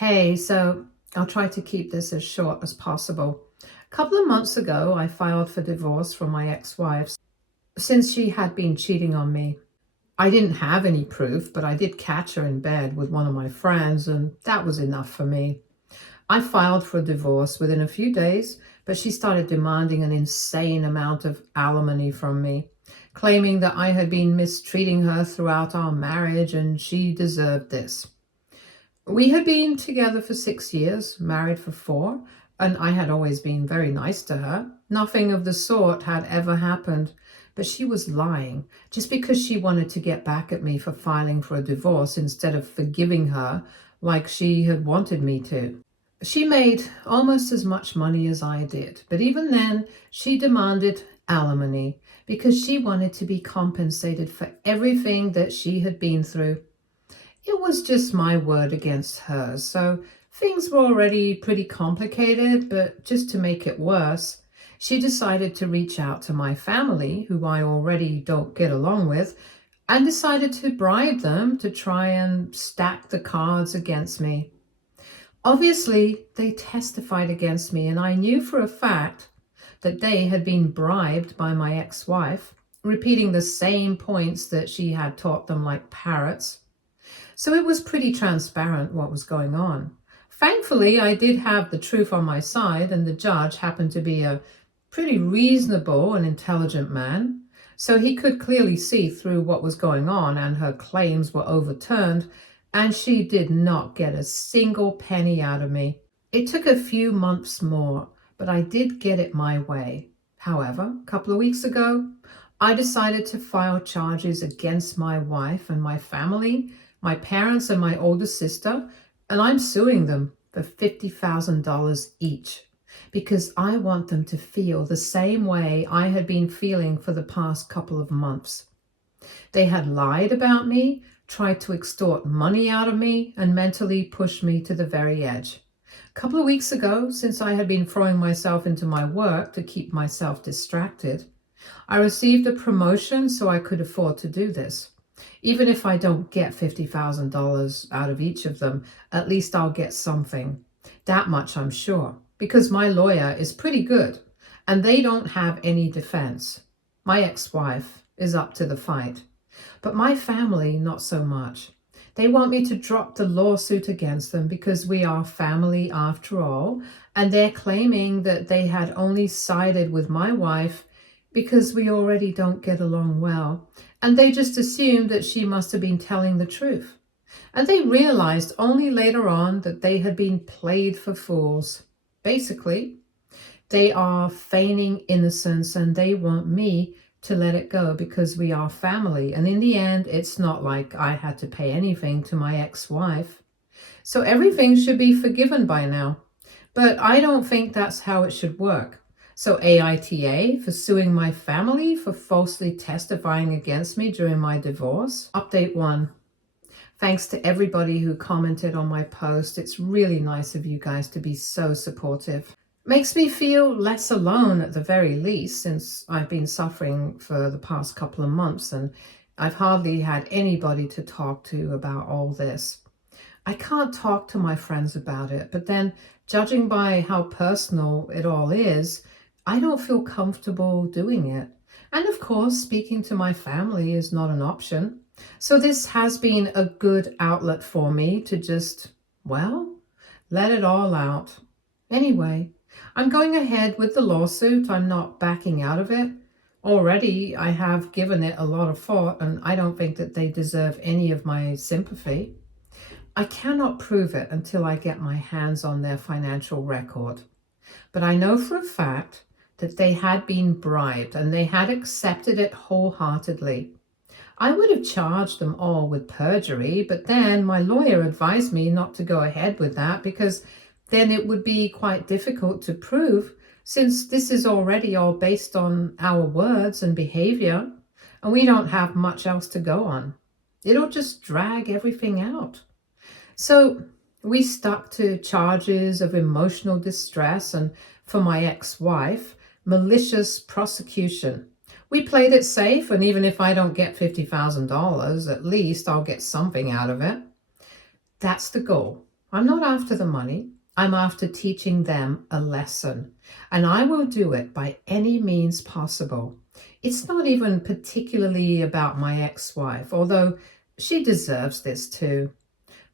Hey, so I'll try to keep this as short as possible. A couple of months ago, I filed for divorce from my ex-wife since she had been cheating on me. I didn't have any proof, but I did catch her in bed with one of my friends, and that was enough for me. I filed for a divorce within a few days, but she started demanding an insane amount of alimony from me, claiming that I had been mistreating her throughout our marriage and she deserved this. We had been together for 6 years, married for 4, and I had always been very nice to her. Nothing of the sort had ever happened, but she was lying just because she wanted to get back at me for filing for a divorce instead of forgiving her like she had wanted me to. She made almost as much money as I did, but even then, she demanded alimony because she wanted to be compensated for everything that she had been through. It was just my word against hers, so things were already pretty complicated, but just to make it worse, she decided to reach out to my family, who I already don't get along with, and decided to bribe them to try and stack the cards against me. Obviously, they testified against me, and I knew for a fact that they had been bribed by my ex-wife, repeating the same points that she had taught them like parrots. So it was pretty transparent what was going on. Thankfully, I did have the truth on my side, and the judge happened to be a pretty reasonable and intelligent man. So he could clearly see through what was going on, and her claims were overturned, and she did not get a single penny out of me. It took a few months more, but I did get it my way. However, a couple of weeks ago, I decided to file charges against my wife and my family, my parents and my older sister, and I'm suing them for $50,000 each because I want them to feel the same way I had been feeling for the past couple of months. They had lied about me, tried to extort money out of me, and mentally pushed me to the very edge. A couple of weeks ago, since I had been throwing myself into my work to keep myself distracted, I received a promotion so I could afford to do this. Even if I don't get $50,000 out of each of them, at least I'll get something. That much I'm sure, because my lawyer is pretty good and they don't have any defense. My ex-wife is up to the fight, but my family not so much. They want me to drop the lawsuit against them because we are family after all, and they're claiming that they had only sided with my wife because we already don't get along well, and they just assumed that she must have been telling the truth. And they realized only later on that they had been played for fools. Basically, they are feigning innocence and they want me to let it go because we are family. And in the end, it's not like I had to pay anything to my ex-wife. So everything should be forgiven by now. But I don't think that's how it should work. So AITA for suing my family for falsely testifying against me during my divorce. Update 1. Thanks to everybody who commented on my post. It's really nice of you guys to be so supportive. Makes me feel less alone at the very least, since I've been suffering for the past couple of months and I've hardly had anybody to talk to about all this. I can't talk to my friends about it, but then judging by how personal it all is, I don't feel comfortable doing it. And of course, speaking to my family is not an option. So this has been a good outlet for me to just, well, let it all out. Anyway, I'm going ahead with the lawsuit. I'm not backing out of it. Already, I have given it a lot of thought, and I don't think that they deserve any of my sympathy. I cannot prove it until I get my hands on their financial record. But I know for a fact that they had been bribed and they had accepted it wholeheartedly. I would have charged them all with perjury, but then my lawyer advised me not to go ahead with that because then it would be quite difficult to prove, since this is already all based on our words and behavior, and we don't have much else to go on. It'll just drag everything out. So we stuck to charges of emotional distress and, for my ex-wife, malicious prosecution. We played it safe, and even if I don't get $50,000, at least I'll get something out of it. That's the goal. I'm not after the money. I'm after teaching them a lesson, and I will do it by any means possible. It's not even particularly about my ex-wife, although she deserves this too.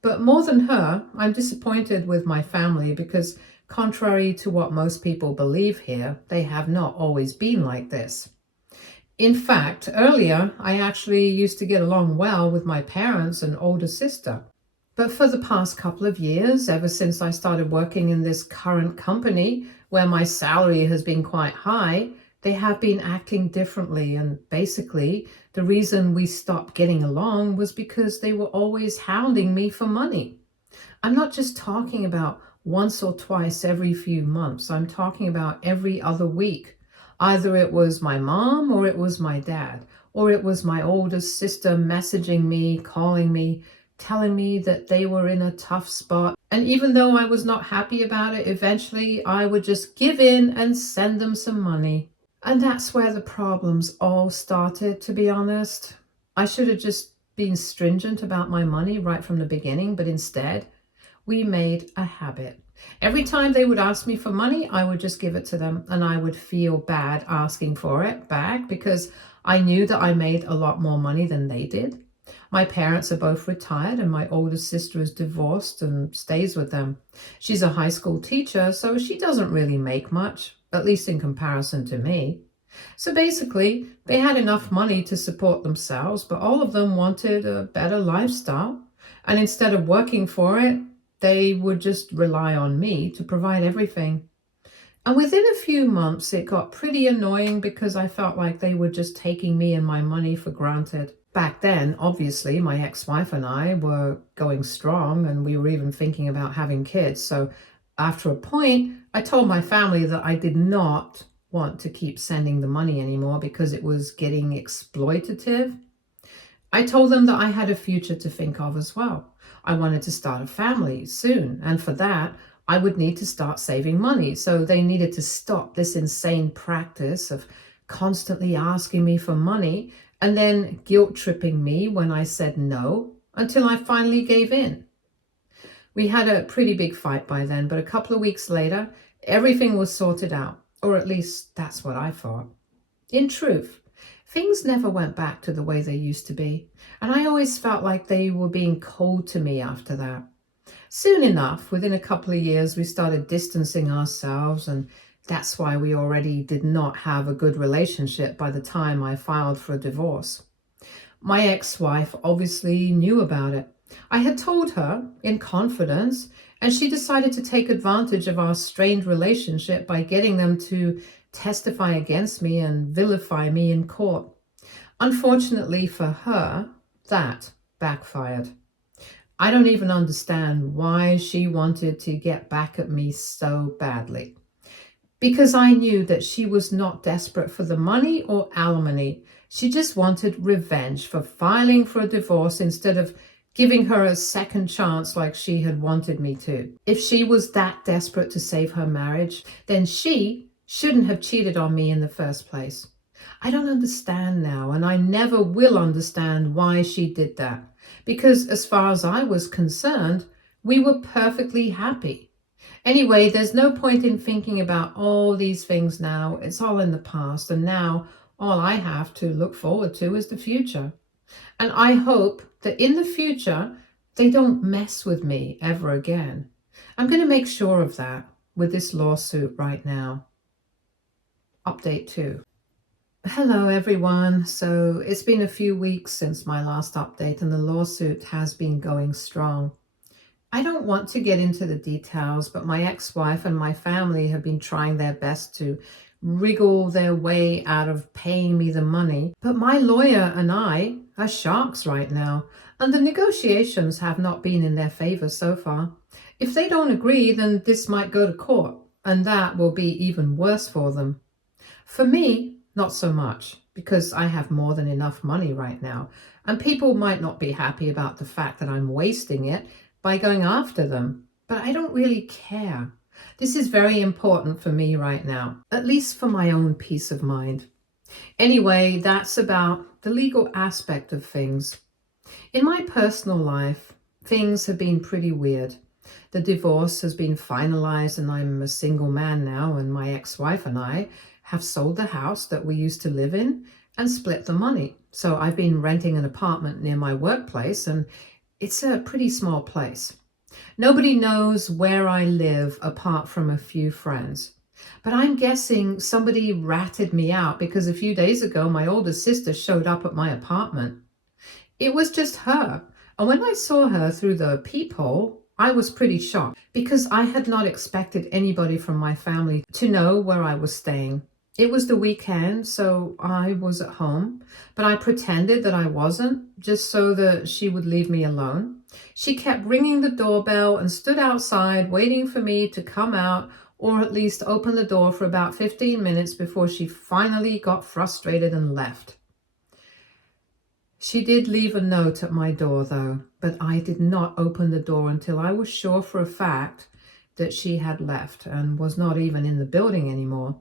But more than her, I'm disappointed with my family because, contrary to what most people believe here, they have not always been like this. In fact, earlier, I actually used to get along well with my parents and older sister. But for the past couple of years, ever since I started working in this current company where my salary has been quite high, they have been acting differently. And basically, the reason we stopped getting along was because they were always hounding me for money. I'm not just talking about once or twice every few months, I'm talking about every other week. Either it was my mom or it was my dad, or it was my oldest sister messaging me, calling me, telling me that they were in a tough spot. And even though I was not happy about it, eventually I would just give in and send them some money. And that's where the problems all started, to be honest. I should have just been stringent about my money right from the beginning, but instead, we made a habit. Every time they would ask me for money, I would just give it to them, and I would feel bad asking for it back because I knew that I made a lot more money than they did. My parents are both retired, and my oldest sister is divorced and stays with them. She's a high school teacher, so she doesn't really make much, at least in comparison to me. So basically, they had enough money to support themselves, but all of them wanted a better lifestyle. And instead of working for it, they would just rely on me to provide everything. And within a few months, it got pretty annoying because I felt like they were just taking me and my money for granted. Back then, obviously, my ex-wife and I were going strong and we were even thinking about having kids. So after a point, I told my family that I did not want to keep sending the money anymore because it was getting exploitative. I told them that I had a future to think of as well. I wanted to start a family soon, and for that, I would need to start saving money. So they needed to stop this insane practice of constantly asking me for money and then guilt tripping me when I said no until I finally gave in. We had a pretty big fight by then, but a couple of weeks later, everything was sorted out, or at least that's what I thought. In truth, things never went back to the way they used to be, and I always felt like they were being cold to me after that. Soon enough, within a couple of years, we started distancing ourselves, and that's why we already did not have a good relationship by the time I filed for a divorce. My ex-wife obviously knew about it. I had told her in confidence, and she decided to take advantage of our strained relationship by getting them to testify against me and vilify me in court. Unfortunately for her, that backfired. I don't even understand why she wanted to get back at me so badly. Because I knew that she was not desperate for the money or alimony. She just wanted revenge for filing for a divorce instead of giving her a second chance like she had wanted me to. If she was that desperate to save her marriage, then she shouldn't have cheated on me in the first place. I don't understand now, and I never will understand why she did that. Because as far as I was concerned, we were perfectly happy. Anyway, there's no point in thinking about all these things now. It's all in the past, and now all I have to look forward to is the future. And I hope that in the future, they don't mess with me ever again. I'm going to make sure of that with this lawsuit right now. Update 2. Hello, everyone. So it's been a few weeks since my last update, and the lawsuit has been going strong. I don't want to get into the details, but my ex-wife and my family have been trying their best to wriggle their way out of paying me the money. But my lawyer and I are sharks right now, and the negotiations have not been in their favor so far. If they don't agree, then this might go to court, and that will be even worse for them. For me, not so much, because I have more than enough money right now, and people might not be happy about the fact that I'm wasting it by going after them, but I don't really care. This is very important for me right now, at least for my own peace of mind. Anyway, that's about the legal aspect of things. In my personal life, things have been pretty weird. The divorce has been finalized and I'm a single man now, and my ex-wife and I have sold the house that we used to live in and split the money. So I've been renting an apartment near my workplace, and it's a pretty small place. Nobody knows where I live apart from a few friends. But I'm guessing somebody ratted me out because a few days ago my older sister showed up at my apartment. It was just her. And when I saw her through the peephole, I was pretty shocked because I had not expected anybody from my family to know where I was staying. It was the weekend, so I was at home, but I pretended that I wasn't just so that she would leave me alone. She kept ringing the doorbell and stood outside waiting for me to come out or at least open the door for about 15 minutes before she finally got frustrated and left. She did leave a note at my door though, but I did not open the door until I was sure for a fact that she had left and was not even in the building anymore.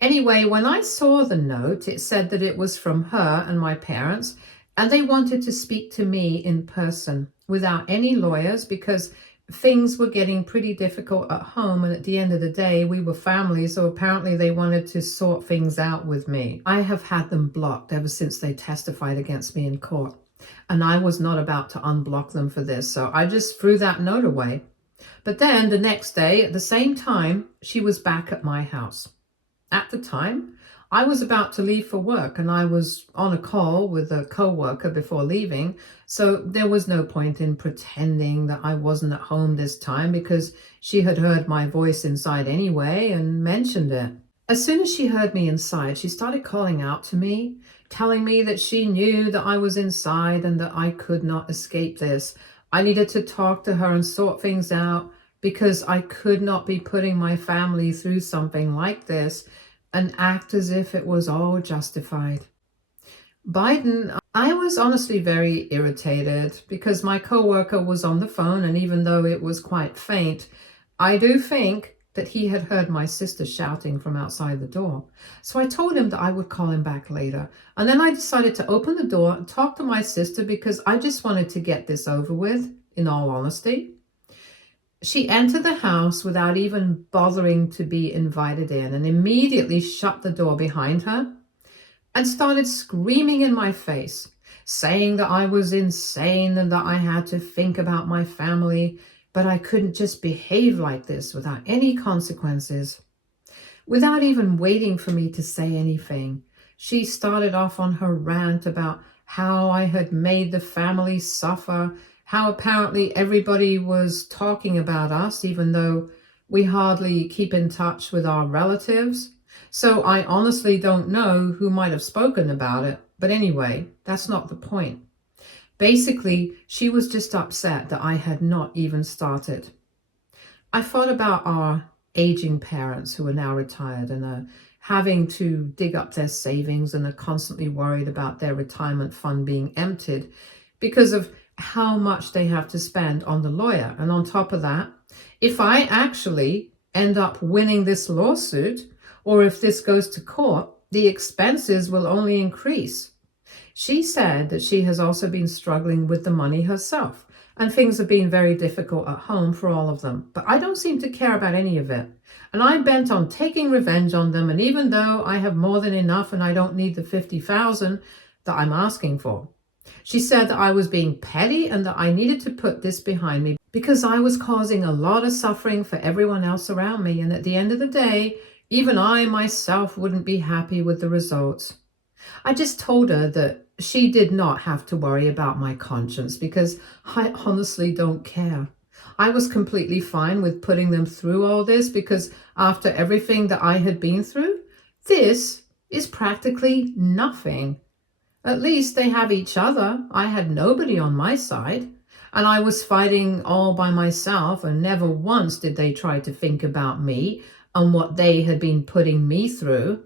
Anyway, when I saw the note, it said that it was from her and my parents, and they wanted to speak to me in person without any lawyers because things were getting pretty difficult at home, and at the end of the day, we were family, so apparently they wanted to sort things out with me. I have had them blocked ever since they testified against me in court, and I was not about to unblock them for this, so I just threw that note away. But then the next day, at the same time, she was back at my house. At the time, I was about to leave for work and I was on a call with a co-worker before leaving, so there was no point in pretending that I wasn't at home this time because she had heard my voice inside anyway and mentioned it. As soon as she heard me inside, she started calling out to me, telling me that she knew that I was inside and that I could not escape this. I needed to talk to her and sort things out because I could not be putting my family through something like this and act as if it was all justified. I was honestly very irritated because my coworker was on the phone, and even though it was quite faint, I do think that he had heard my sister shouting from outside the door. So I told him that I would call him back later. And then I decided to open the door and talk to my sister because I just wanted to get this over with, in all honesty. She entered the house without even bothering to be invited in and immediately shut the door behind her and started screaming in my face, saying that I was insane and that I had to think about my family, but I couldn't just behave like this without any consequences. Without even waiting for me to say anything, she started off on her rant about how I had made the family suffer, how apparently everybody was talking about us, even though we hardly keep in touch with our relatives. So I honestly don't know who might have spoken about it. But anyway, that's not the point. Basically, she was just upset that I had not even started. I thought about our aging parents who are now retired and are having to dig up their savings and are constantly worried about their retirement fund being emptied because of how much they have to spend on the lawyer. And on top of that, if I actually end up winning this lawsuit, or if this goes to court, the expenses will only increase. She said that she has also been struggling with the money herself, and things have been very difficult at home for all of them. But I don't seem to care about any of it. And I'm bent on taking revenge on them. And even though I have more than enough and I don't need the $50,000 that I'm asking for. She said that I was being petty and that I needed to put this behind me because I was causing a lot of suffering for everyone else around me. And at the end of the day, even I myself wouldn't be happy with the results. I just told her that she did not have to worry about my conscience because I honestly don't care. I was completely fine with putting them through all this because after everything that I had been through, this is practically nothing. At least they have each other. I had nobody on my side, and I was fighting all by myself, and never once did they try to think about me and what they had been putting me through.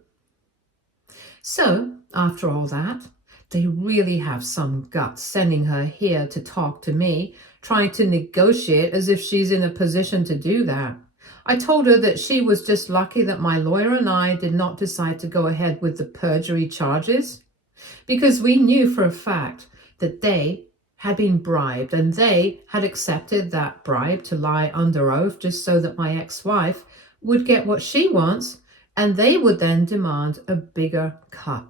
So, after all that, they really have some guts sending her here to talk to me, trying to negotiate as if she's in a position to do that. I told her that she was just lucky that my lawyer and I did not decide to go ahead with the perjury charges, because we knew for a fact that they had been bribed, and they had accepted that bribe to lie under oath just so that my ex-wife would get what she wants, and they would then demand a bigger cut.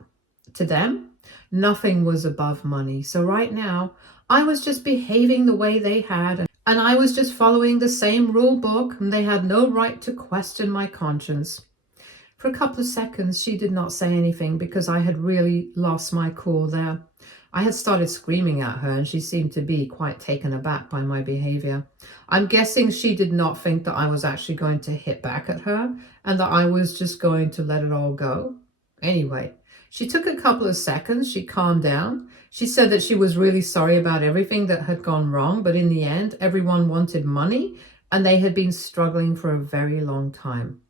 To them, nothing was above money. So right now, I was just behaving the way they had, and I was just following the same rule book, and they had no right to question my conscience. For a couple of seconds, she did not say anything because I had really lost my cool there. I had started screaming at her, and she seemed to be quite taken aback by my behavior. I'm guessing she did not think that I was actually going to hit back at her and that I was just going to let it all go. Anyway, she took a couple of seconds. She calmed down. She said that she was really sorry about everything that had gone wrong, but in the end, everyone wanted money and they had been struggling for a very long time.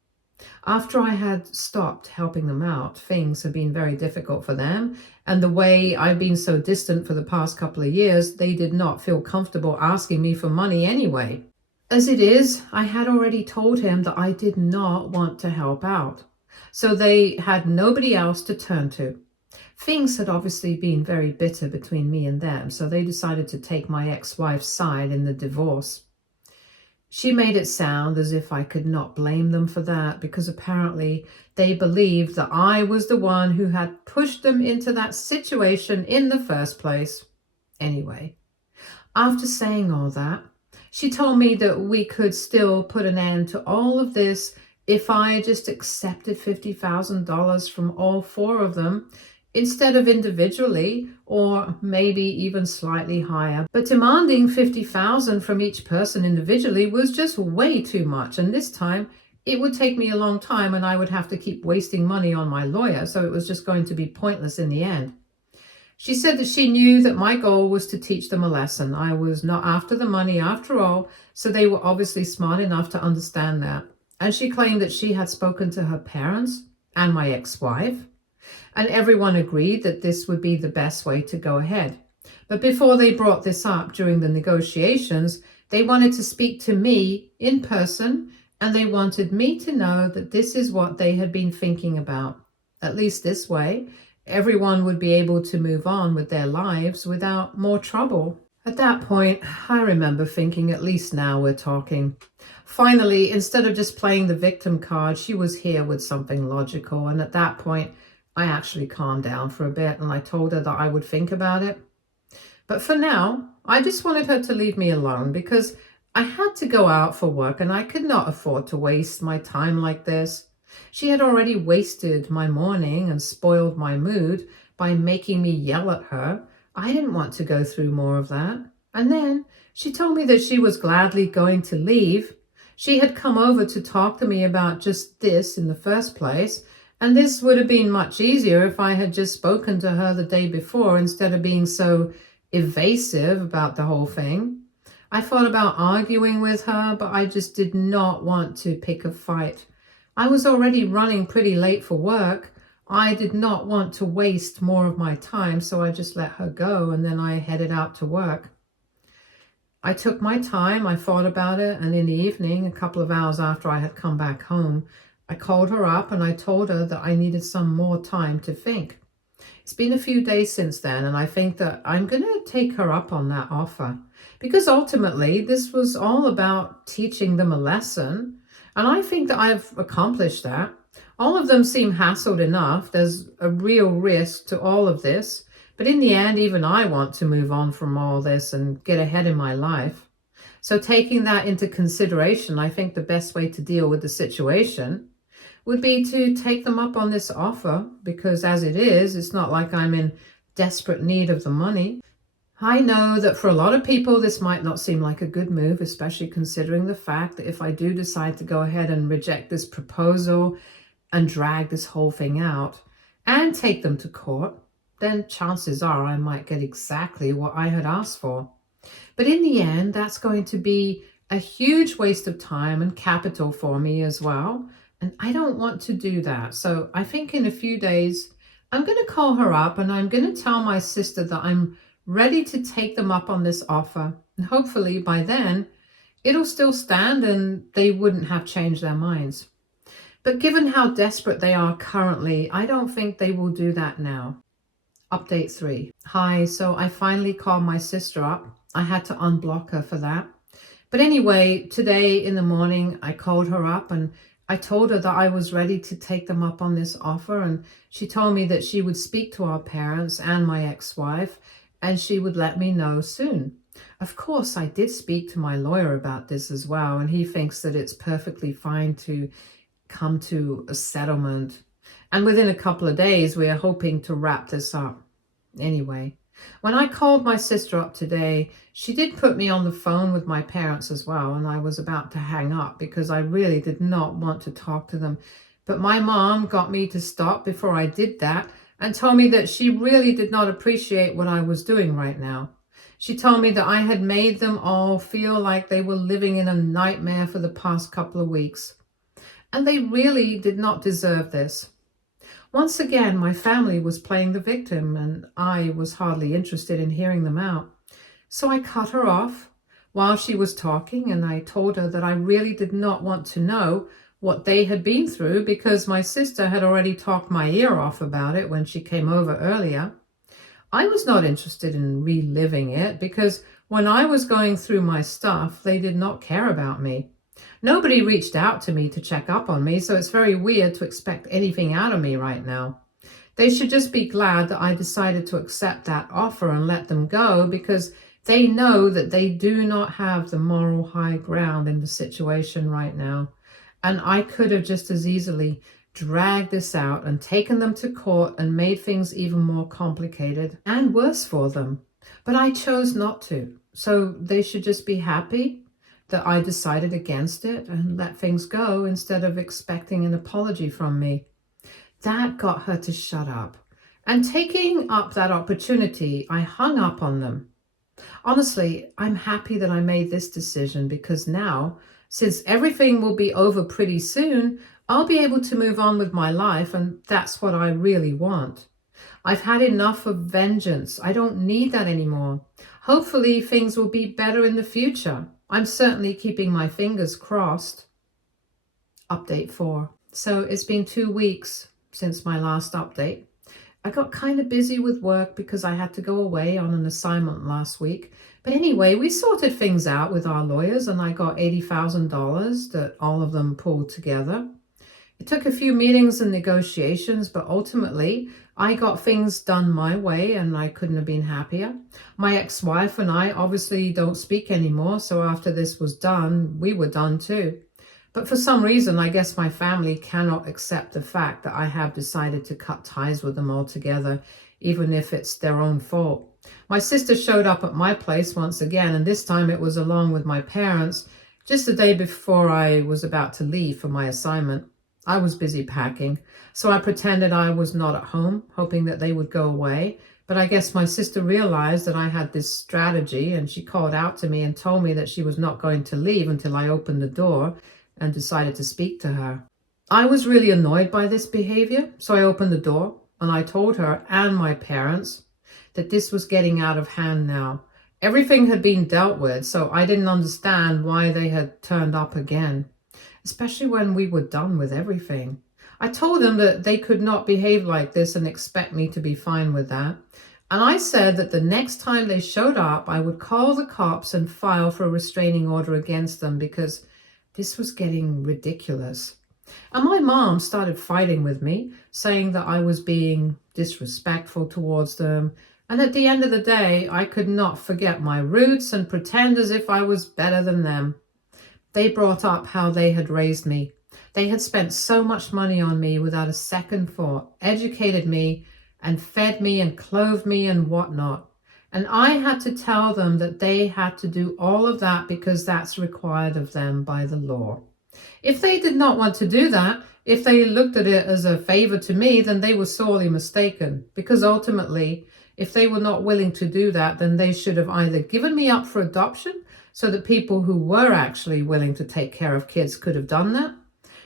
After I had stopped helping them out, things had been very difficult for them, and the way I've been so distant for the past couple of years, they did not feel comfortable asking me for money anyway. As it is, I had already told him that I did not want to help out, so they had nobody else to turn to. Things had obviously been very bitter between me and them, so they decided to take my ex-wife's side in the divorce. She made it sound as if I could not blame them for that, because apparently they believed that I was the one who had pushed them into that situation in the first place. Anyway, after saying all that, she told me that we could still put an end to all of this if I just accepted $50,000 from all four of them, instead of individually, or maybe even slightly higher. But demanding $50,000 from each person individually was just way too much, and this time it would take me a long time and I would have to keep wasting money on my lawyer, so it was just going to be pointless in the end. She said that she knew that my goal was to teach them a lesson. I was not after the money after all, so they were obviously smart enough to understand that. And she claimed that she had spoken to her parents and my ex-wife, and everyone agreed that this would be the best way to go ahead. But before they brought this up during the negotiations, they wanted to speak to me in person, and they wanted me to know that this is what they had been thinking about. At least this way, everyone would be able to move on with their lives without more trouble. At that point, I remember thinking, at least now we're talking. Finally, instead of just playing the victim card, she was here with something logical, and at that point, I actually calmed down for a bit and I told her that I would think about it. But for now, I just wanted her to leave me alone because I had to go out for work and I could not afford to waste my time like this. She had already wasted my morning and spoiled my mood by making me yell at her. I didn't want to go through more of that. And then she told me that she was gladly going to leave. She had come over to talk to me about just this in the first place. And this would have been much easier if I had just spoken to her the day before instead of being so evasive about the whole thing. I thought about arguing with her, but I just did not want to pick a fight. I was already running pretty late for work. I did not want to waste more of my time, so I just let her go and then I headed out to work. I took my time, I thought about it, and in the evening, a couple of hours after I had come back home, I called her up and I told her that I needed some more time to think. It's been a few days since then, and I think that I'm going to take her up on that offer because ultimately this was all about teaching them a lesson, and I think that I've accomplished that. All of them seem hassled enough. There's a real risk to all of this, but in the end, even I want to move on from all this and get ahead in my life. So taking that into consideration, I think the best way to deal with the situation would be to take them up on this offer, because as it is, it's not like I'm in desperate need of the money. I know that for a lot of people, this might not seem like a good move, especially considering the fact that if I do decide to go ahead and reject this proposal and drag this whole thing out and take them to court, then chances are I might get exactly what I had asked for. But in the end, that's going to be a huge waste of time and capital for me as well. And I don't want to do that. So I think in a few days, I'm going to call her up and I'm going to tell my sister that I'm ready to take them up on this offer. And hopefully by then, it'll still stand and they wouldn't have changed their minds. But given how desperate they are currently, I don't think they will do that now. Update 3. Hi, so I finally called my sister up. I had to unblock her for that. But anyway, today in the morning, I called her up and I told her that I was ready to take them up on this offer. And she told me that she would speak to our parents and my ex-wife and she would let me know soon. Of course, I did speak to my lawyer about this as well, and he thinks that it's perfectly fine to come to a settlement. And within a couple of days, we are hoping to wrap this up. Anyway, when I called my sister up today, she did put me on the phone with my parents as well, and I was about to hang up because I really did not want to talk to them. But my mom got me to stop before I did that and told me that she really did not appreciate what I was doing right now. She told me that I had made them all feel like they were living in a nightmare for the past couple of weeks. And they really did not deserve this. Once again, my family was playing the victim, and I was hardly interested in hearing them out. So I cut her off while she was talking, and I told her that I really did not want to know what they had been through because my sister had already talked my ear off about it when she came over earlier. I was not interested in reliving it because when I was going through my stuff, they did not care about me. Nobody reached out to me to check up on me, so it's very weird to expect anything out of me right now. They should just be glad that I decided to accept that offer and let them go because they know that they do not have the moral high ground in the situation right now. And I could have just as easily dragged this out and taken them to court and made things even more complicated and worse for them. But I chose not to. So they should just be happy that I decided against it and let things go instead of expecting an apology from me. That got her to shut up. And taking up that opportunity, I hung up on them. Honestly, I'm happy that I made this decision because now, since everything will be over pretty soon, I'll be able to move on with my life, and that's what I really want. I've had enough of vengeance. I don't need that anymore. Hopefully, things will be better in the future. I'm certainly keeping my fingers crossed. Update 4. So it's been 2 weeks since my last update. I got kind of busy with work because I had to go away on an assignment last week. But anyway, we sorted things out with our lawyers and I got $80,000 that all of them pulled together. It took a few meetings and negotiations, but ultimately I got things done my way and I couldn't have been happier. My ex-wife and I obviously don't speak anymore, so after this was done, we were done too. But for some reason, I guess my family cannot accept the fact that I have decided to cut ties with them altogether, even if it's their own fault. My sister showed up at my place once again, and this time it was along with my parents, just the day before I was about to leave for my assignment. I was busy packing, so I pretended I was not at home, hoping that they would go away. But I guess my sister realized that I had this strategy, and she called out to me and told me that she was not going to leave until I opened the door and decided to speak to her. I was really annoyed by this behavior, so I opened the door and I told her and my parents that this was getting out of hand now. Everything had been dealt with, so I didn't understand why they had turned up again, especially when we were done with everything. I told them that they could not behave like this and expect me to be fine with that. And I said that the next time they showed up, I would call the cops and file for a restraining order against them because this was getting ridiculous. And my mom started fighting with me, saying that I was being disrespectful towards them. And at the end of the day, I could not forget my roots and pretend as if I was better than them. They brought up how they had raised me. They had spent so much money on me without a second thought, educated me and fed me and clothed me and whatnot. And I had to tell them that they had to do all of that because that's required of them by the law. If they did not want to do that, if they looked at it as a favor to me, then they were sorely mistaken. Because ultimately, if they were not willing to do that, then they should have either given me up for adoption so that people who were actually willing to take care of kids could have done that.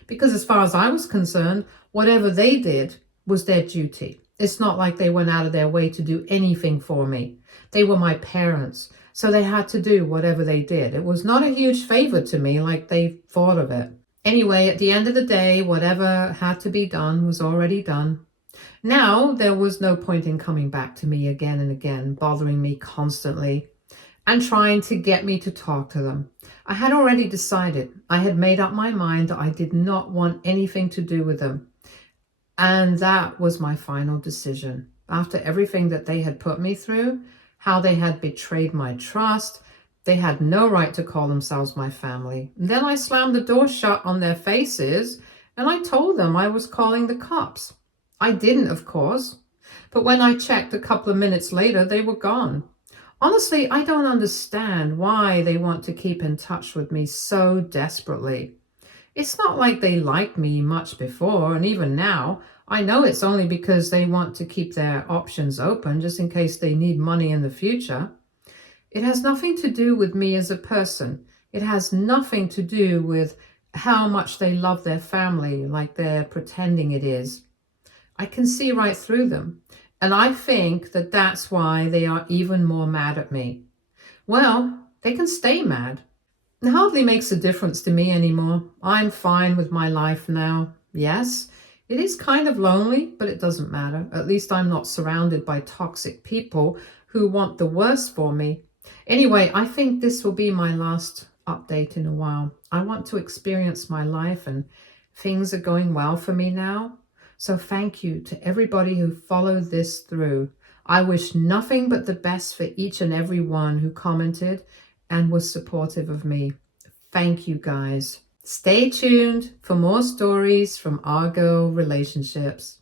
Because as far as I was concerned, whatever they did was their duty. It's not like they went out of their way to do anything for me. They were my parents, so they had to do whatever they did. It was not a huge favor to me like they thought of it. Anyway, at the end of the day, whatever had to be done was already done. Now, there was no point in coming back to me again and again, bothering me constantly and trying to get me to talk to them. I had already decided. I had made up my mind that I did not want anything to do with them. And that was my final decision. After everything that they had put me through, how they had betrayed my trust, they had no right to call themselves my family. And then I slammed the door shut on their faces and I told them I was calling the cops. I didn't, of course, but when I checked a couple of minutes later, they were gone. Honestly, I don't understand why they want to keep in touch with me so desperately. It's not like they liked me much before, and even now, I know it's only because they want to keep their options open just in case they need money in the future. It has nothing to do with me as a person. It has nothing to do with how much they love their family, like they're pretending it is. I can see right through them, and I think that that's why they are even more mad at me. Well, they can stay mad. It hardly makes a difference to me anymore. I'm fine with my life now. Yes, it is kind of lonely, but it doesn't matter. At least I'm not surrounded by toxic people who want the worst for me. Anyway, I think this will be my last update in a while. I want to experience my life and things are going well for me now. So thank you to everybody who followed this through. I wish nothing but the best for each and every one who commented and was supportive of me. Thank you, guys. Stay tuned for more stories from our girl relationships.